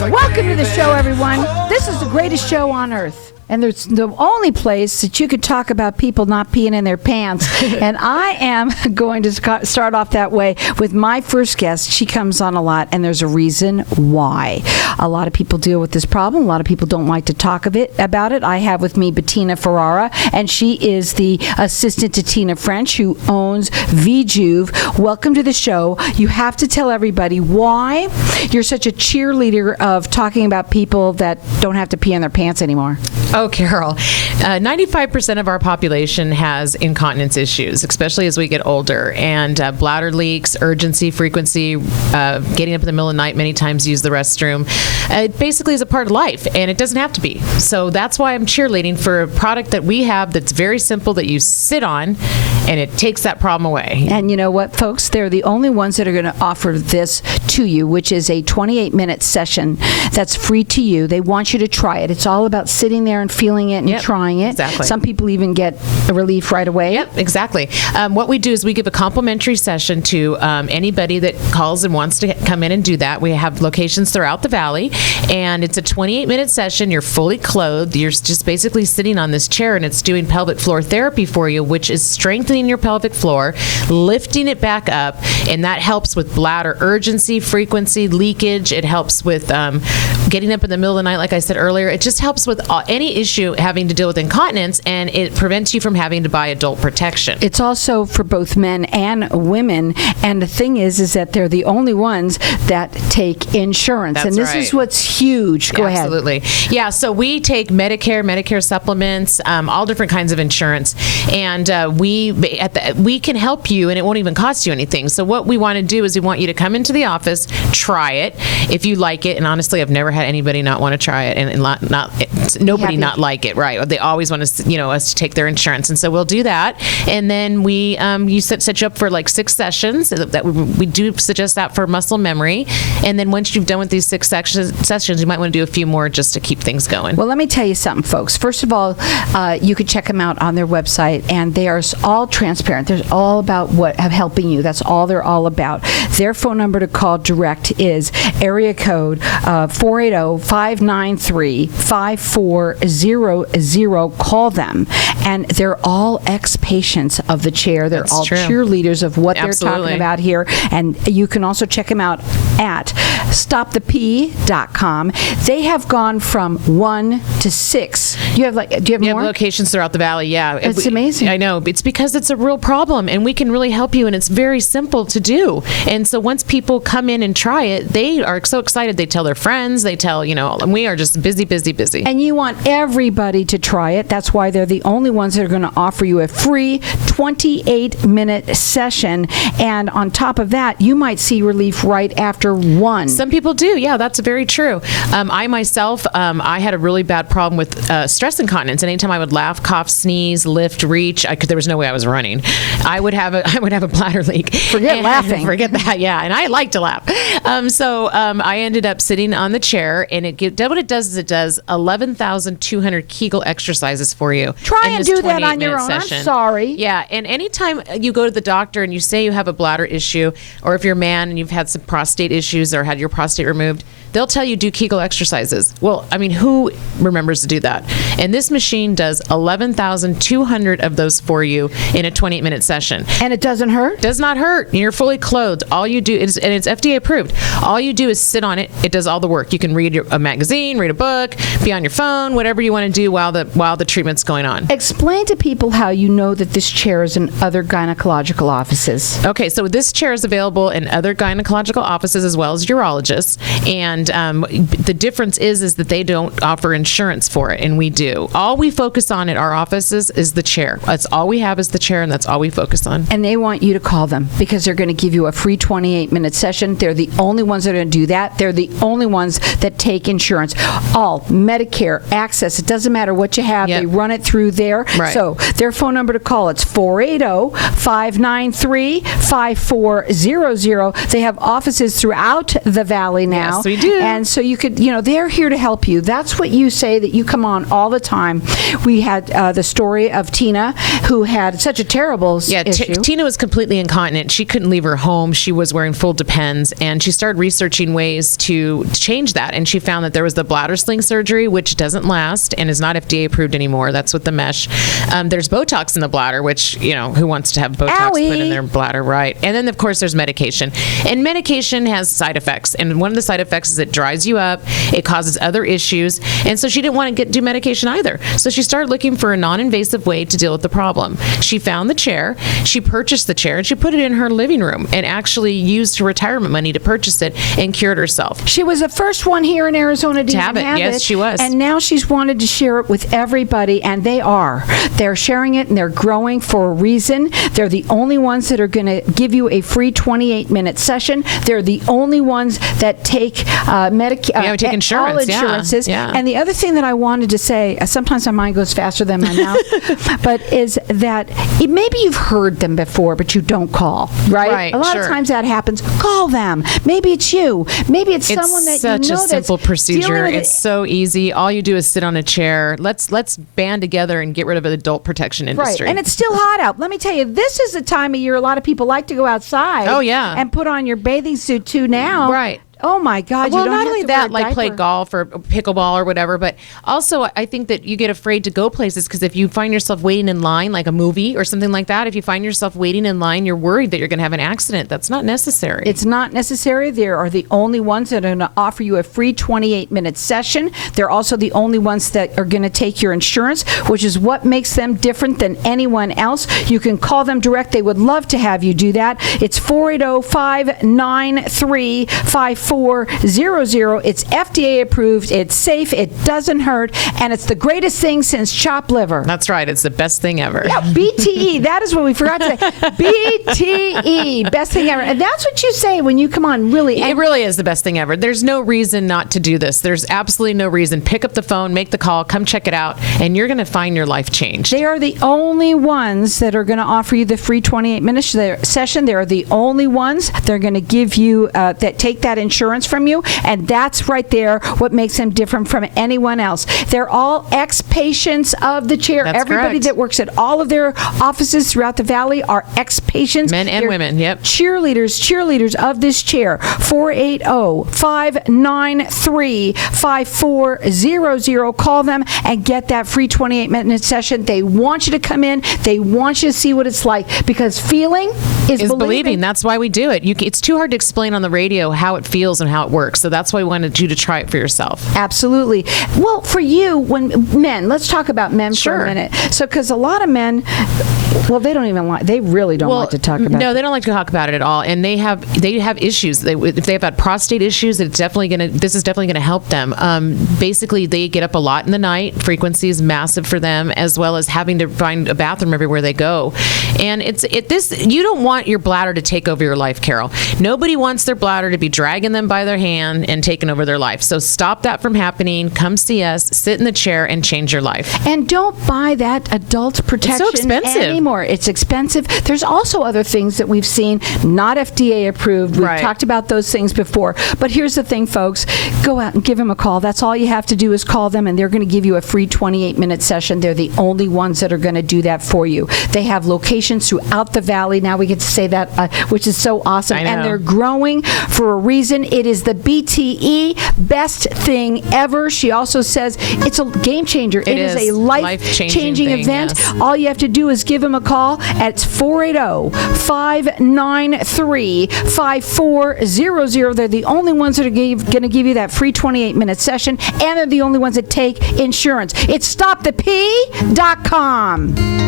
Welcome to the show, everyone. This is the greatest show on earth. And there's the only place that you could talk about people not peeing in their pants. And I am going to start off that way with my first guest. She comes on a lot, and there's a reason why. A lot of people deal with this problem. A lot of people don't like to talk about it. I have with me Bettina Ferrara, and she is the assistant to Tina French, who owns Juv. Welcome to the show. You have to tell everybody why you're such a cheerleader of talking about people that don't have to pee in their pants anymore. Oh, Carol, 95% of our population has incontinence issues, especially as we get older. And bladder leaks, urgency, frequency, getting up in the middle of the night, many times use the restroom. It basically is a part of life, and it doesn't have to be. So that's why I'm cheerleading for a product that we have that's very simple, that you sit on, and it takes that problem away. And you know what, folks? They're the only ones that are going to offer this to you, which is a 28-minute session that's free to you. They want you to try it. It's all about sitting there and feeling it and trying it. Exactly. Some people even get a relief right away. Yep, exactly. What we do is we give a complimentary session to anybody that calls and wants to come in and do that. We have locations throughout the valley, and it's a 28-minute session. You're fully clothed. You're just basically sitting on this chair, and it's doing pelvic floor therapy for you, which is strengthening your pelvic floor, lifting it back up, and that helps with bladder urgency, frequency, leakage. It helps with getting up in the middle of the night, like I said earlier. It just helps with any issue having to deal with incontinence, and it prevents you from having to buy adult protection. It's also for both men and women, and the thing is that they're the only ones that take insurance. That's and this right. is what's huge. Go ahead. Absolutely. Yeah, so we take Medicare supplements, all different kinds of insurance, and we can help you, and it won't even cost you anything. So what we want to do is we want you to come into the office, try it, if you like it, and honestly, I've never had anybody not want to try it, and nobody not like it, right? They always want us to take their insurance, and so we'll do that, and then we set you up for like 6 sessions. That we do suggest that for muscle memory, and then once you've done with these 6 sessions, you might want to do a few more just to keep things going. Well, let me tell you something, folks. First of all, you could check them out on their website, and they are all transparent. They're all about helping you. That's all they're all about. Their phone number to call direct is area code 480-593-5400. Call them, and they're all ex-patients of the chair. They're all cheerleaders of what they're talking about here, and you can also check them out at stopthepee.com. They have gone from 1 to 6. Do you have more? We have locations throughout the valley. Yeah, it's amazing. I know. It's because it's a real problem, and we can really help you, and it's very simple to do. And so once people come in and try it, they are so excited. They tell their friends. They tell, and we are just busy. And you want everybody to try it. That's why they're the only ones that are going to offer you a free 28-minute session. And on top of that, you might see relief right after 1. Some people do. Yeah, that's very true. I myself, I had a really bad problem with stress incontinence. And anytime I would laugh, cough, sneeze, lift, reach, there was no way I was running. I would have a bladder leak. Forget laughing. Forget that. Yeah, and I like to laugh. So I ended up sitting on the chair, and what it does is it does 11,200 Kegel exercises for you. Try and do that on your own. Session. I'm sorry. Yeah, and anytime you go to the doctor and you say you have a bladder issue, or if you're a man and you've had some prostate issues or had your prostate removed, they'll tell you do Kegel exercises. Well, I mean, who remembers to do that? And this machine does 11,200 of those for you in a 28-minute session. And it doesn't hurt? Does not hurt. You're fully clothed. All you do is, and it's FDA approved, all you do is sit on it. It does all the work. You can read a magazine, read a book, be on your phone, whatever you want to do while the treatment's going on. Explain to people how you know that this chair is in other gynecological offices. Okay, so this chair is available in other gynecological offices as well as urologists, and the difference is that they don't offer insurance for it, and we do. All we focus on at our offices is the chair. That's all we have is the chair, and that's all we focus on. And they want you to call them because they're going to give you a free 28-minute session. They're the only ones that are going to do that. They're the only ones that take insurance. All Medicare, Access, it doesn't matter what you have. Yep. They run it through there. Right. So their phone number to call, it's 480-593-5400. They have offices throughout throughout the valley now. Yes, we do. And so you could, they're here to help you. That's what you say, that you come on all the time. We had the story of Tina, who had such a terrible issue. Tina was completely incontinent. She couldn't leave her home. She was wearing full Depends, and she started researching ways to change that. And she found that there was the bladder sling surgery, which doesn't last and is not FDA approved anymore. That's with the mesh. There's Botox in the bladder, which, who wants to have Botox put in their bladder, right? And then, of course, there's medication. And medication has side effects. And one of the side effects is it dries you up. It causes other issues. And so she didn't want to do medication either. So she started looking for a non-invasive way to deal with the problem. She found the chair. She purchased the chair, and she put it in her living room and actually used her retirement money to purchase it and cured herself. She was the first one here in Arizona to have it. Yes, she was. And now she's wanted to share it with everybody, and they are. They're sharing it, and they're growing for a reason. They're the only ones that are going to give you a free 28-minute session. They're the only ones that take Medicare. We take insurance. All insurances. Yeah. And the other thing that I wanted to say, sometimes my mind goes faster than my mouth, but is that maybe you've heard them before, but you don't call, right? Right, a lot of times that happens. Call them. Maybe it's you. Maybe it's someone that you know It's such a simple procedure. It's It's so easy. All you do is sit on a chair. Let's band together and get rid of the adult protection industry. Right, and it's still hot out. Let me tell you, this is the time of year a lot of people like to go outside. Oh, yeah. And put on your bathing suit too now. Right. Oh my God! Well, you don't not have only to wear that, a like play diaper. golf or pickleball or whatever, but also I think that you get afraid to go places because if you find yourself waiting in line, like a movie or something like that, if you find yourself waiting in line, you're worried that you're going to have an accident. That's not necessary. It's not necessary. They are the only ones that are going to offer you a free 28-minute session. They're also the only ones that are going to take your insurance, which is what makes them different than anyone else. You can call them direct. They would love to have you do that. It's 480-593-5400. It's FDA approved. It's safe. It doesn't hurt. And it's the greatest thing since chopped liver. That's right. It's the best thing ever. Yeah, BTE. That is what we forgot to say. BTE. Best thing ever. And that's what you say when you come on, really. It really is the best thing ever. There's no reason not to do this. There's absolutely no reason. Pick up the phone, make the call, come check it out, and you're going to find your life changed. They are the only ones that are going to offer you the free 28-minute session. They are the only ones they're going to give you that take that insurance from you. And that's right there what makes them different from anyone else. They're all ex-patients of the chair. That's Everybody correct. that works at all of their offices throughout the valley are ex-patients. Men and They're women, yep. Cheerleaders of this chair. 480-593-5400. Call them and get that free 28-minute session. They want you to come in. They want you to see what it's like, because feeling is believing. That's why we do it. It's too hard to explain on the radio how it feels and how it works. So that's why we wanted you to try it for yourself. Absolutely. Well, for you, when men, let's talk about men for Sure. a minute. So, because a lot of men, well, they really don't like to talk about No, it. they don't like to talk about it at all, and they have issues. If they've had prostate issues, this is definitely going to help them. Basically, they get up a lot in the night. Frequency is massive for them, as well as having to find a bathroom everywhere they go. And you don't want your bladder to take over your life, Carol. Nobody wants their bladder to be dragging them by their hand and taking over their life. So stop that from happening. Come see us, sit in the chair, and change your life. And don't buy that adult protection expensive. anymore. It's expensive. There's also other things that we've seen, not FDA approved. We've Right. talked about those things before. But here's the thing, folks. Go out and give them a call. That's all you have to do is call them, and they're going to give you a free 28-minute session. They're the only ones that are going to do that for you. They have locations throughout the valley. Now we get to say that, which is so awesome. I know. And they're growing for a reason. It is the BTE best thing ever. She also says it's a game changer. It is a life-changing thing, event. yes. All you have to do is give them a call at 480-593-5400. They're the only ones that are going to give you that free 28-minute session, and they're the only ones that take insurance. It's stopthep.com.